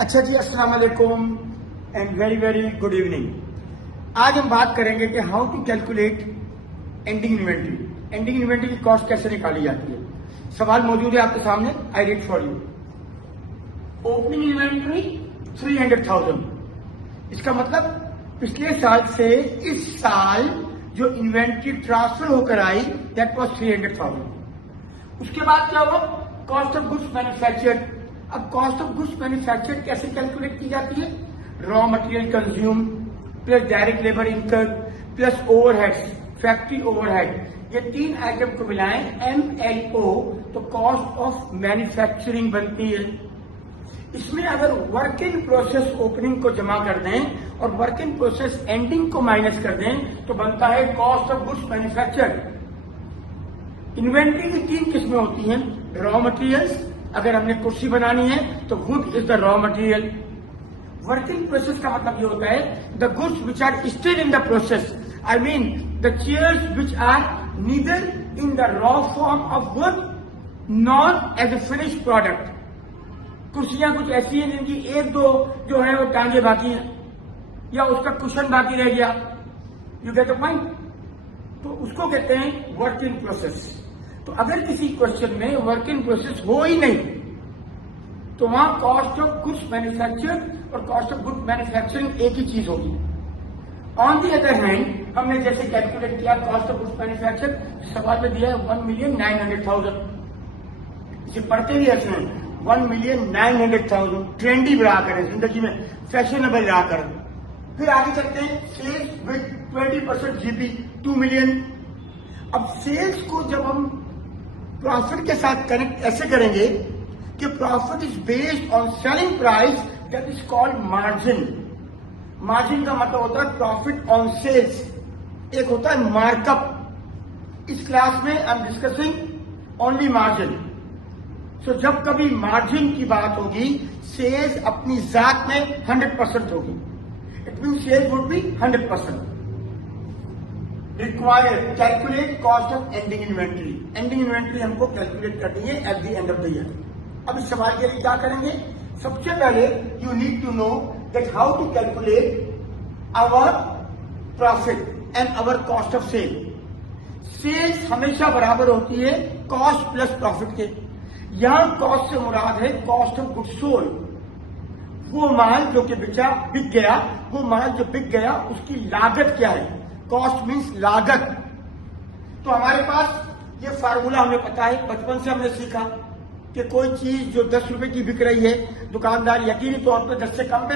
अच्छा जी, अस्सलाम वालेकुम and very very good evening. आज हम बात करेंगे कि how to calculate ending inventory. Ending inventory की कॉस्ट कैसे निकाली जाती है। सवाल मौजूद है आपके सामने, I read for you. Opening inventory 300,000। इसका मतलब पिछले साल से इस साल जो इन्वेंट्री ट्रांसफर होकर आई दैट वाज 300,000। उसके बाद क्या हुआ, कॉस्ट ऑफ गुड्स मैन्युफैक्चर्ड। अब कॉस्ट ऑफ गुड्स मैन्युफैक्चर्ड कैसे कैलकुलेट की जाती है, raw material consume plus direct labour incurred plus overheads, factory overhead, ये तीन आइटम को मिलाएं MLO तो कॉस्ट ऑफ मैन्युफैक्चरिंग बनती है। इसमें अगर वर्क इन प्रोसेस ओपनिंग को जमा कर दें और वर्क इन प्रोसेस एंडिंग को माइनस कर दें तो बनता है cost of goods manufactured. Inventory की तीन किस्में होती हैं, रॉ मटेरियल्स, अगर हमने कुर्सी बनानी है तो wood is the raw material. Working process का मतलब ये होता है the goods which are still in the process, I mean the chairs which are neither in the raw form of wood not as a finish product. कुर्सियां कुछ ऐसी हैं जिनकी एक दो जो है वो टांगे बाकी हैं या उसका कुशन बाकी रह गया, यू गेट द पॉइंट। तो उसको कहते हैं वर्क इन प्रोसेस। तो अगर किसी क्वेश्चन में वर्क इन प्रोसेस हो ही नहीं तो वहां कॉस्ट ऑफ गुड्स मैन्युफैक्चर्ड और कॉस्ट ऑफ गुड मैन्युफैक्चरिंग एक ही चीज होगी। ऑन दी अदर हैंड हमने जैसे कैलकुलेट किया कॉस्ट ऑफ गुड्स मैन्युफैक्चर्ड, सवाल में दिया है 1,900,000। इसे पढ़ते ही ऐसे हैं 1,900,000, ट्रेंडी बढ़ा करें, जिंदगी में फैशनेबल रहा करें। फिर आगे चलते हैं सेल्स विद 20% GP 2 मिलियन। अब सेल्स को जब हम प्रॉफिट के साथ कनेक्ट ऐसे करेंगे कि profit is based on selling price that is called margin. Margin का मतलब होता है प्रॉफिट ऑन सेल्स, एक होता है मार्कअप। इस क्लास में I am discussing only margin. So जब कभी मार्जिन की बात होगी सेल्स अपनी जात में 100% होगी, it mean sales would be 100%। Required calculate cost of ending inventory. Ending inventory हमको कैलकुलेट करनी है at the end of the year. अब इस सवाल के लिए क्या करेंगे, सबसे पहले you need to know that how to calculate our profit and our cost of sale. Sales हमेशा बराबर होती है कॉस्ट प्लस प्रॉफिट के। यहां कॉस्ट से मुराद है कॉस्ट ऑफ गुड्स सोल्ड, वो माल जो कि बिक गया, वो माल जो बिक गया उसकी लागत क्या है। कॉस्ट मीन्स लागत। तो हमारे पास ये फार्मूला हमें पता है, बचपन से हमने सीखा कि कोई चीज जो 10 रुपए की बिक रही है दुकानदार यकीनी तौर पर 10 से कम पे